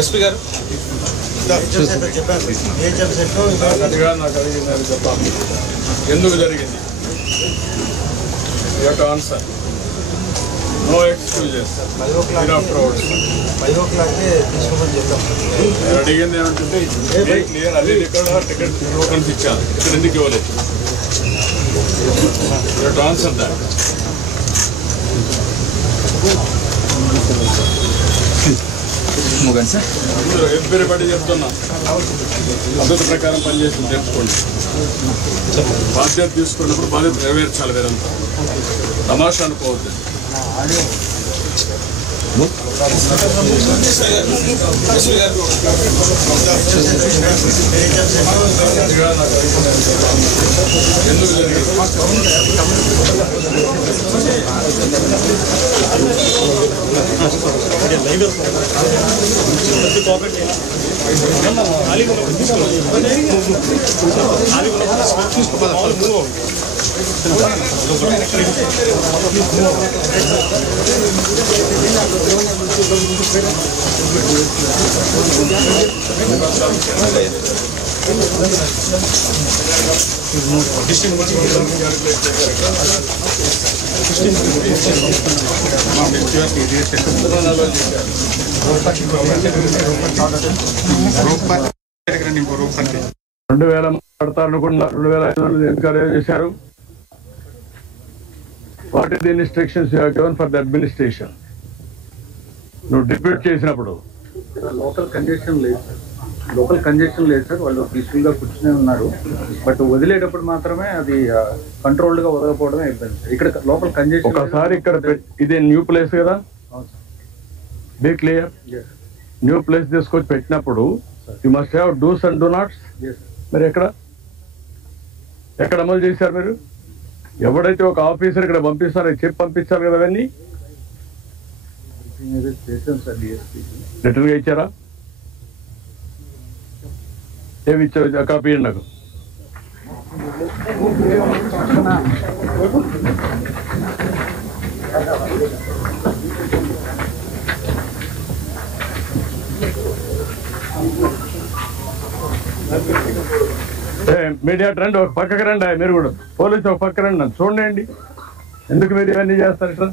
SP గారు నాకు అడిగినారు చెప్పాలి ఎందుకు జరిగింది ఆన్సర్ నో ఎక్స్క్యూజెస్ అడిగింది ఏమంటే క్లియర్ అదే ఇక్కడ టికెట్ టోకన్స్ ఇచ్చాను ఇక్కడ ఎందుకు ఇవ్వలేదు ఆన్సర్ దాట్ ఎవ్రీబడి చెప్తున్నా పద్ధతి ప్రకారం పనిచేసి తెలుసుకోండి బాధ్యత తీసుకున్నప్పుడు బాధ్యత నెరవేర్చాలి వేరంతా తమాషా అనుకోవద్దు ఎందుకు మాట్లాడతారనుకున్నా 2500 ఎన్కరేజ్ చేశారు. What is the instructions you have given for the administration? నువ్వు డిప్యూట్ చేసినప్పుడు లోకల్ కంజెషన్ లేదు సార్. వాళ్ళు పీస్ఫుల్ గా కూర్చునే ఉన్నారు. బట్ వదిలేటప్పుడు మాత్రమే అది కంట్రోల్డ్ గా వదలకపోవడమే ఇబ్బంది సార్. ఇక్కడ లోకల్ కంజెషన్ ఒకసారి ఇక్కడ ఇదే న్యూ ప్లేస్ కదా, బీ క్లియర్. న్యూ ప్లేస్ తీసుకొచ్చి పెట్టినప్పుడు you must have do's and do nots. మరి ఎక్కడ అమలు చేశారు మీరు? ఎవడైతే ఒక ఆఫీసర్ ఇక్కడ పంపిస్తారో చెప్పి పంపించాలి కదా. అవన్నీ రిటర్న్ గా ఇచ్చారా? ఏమి ఇచ్చారు? కాపీ ఇవ్వండి నాకు. మీడియా రండి, ఒక పక్కకి రండి. మీరు కూడా పోలీసు ఒక పక్క రండి, నన్ను చూడండి. ఎందుకు మీరు ఇవన్నీ చేస్తారు ఇట్లా?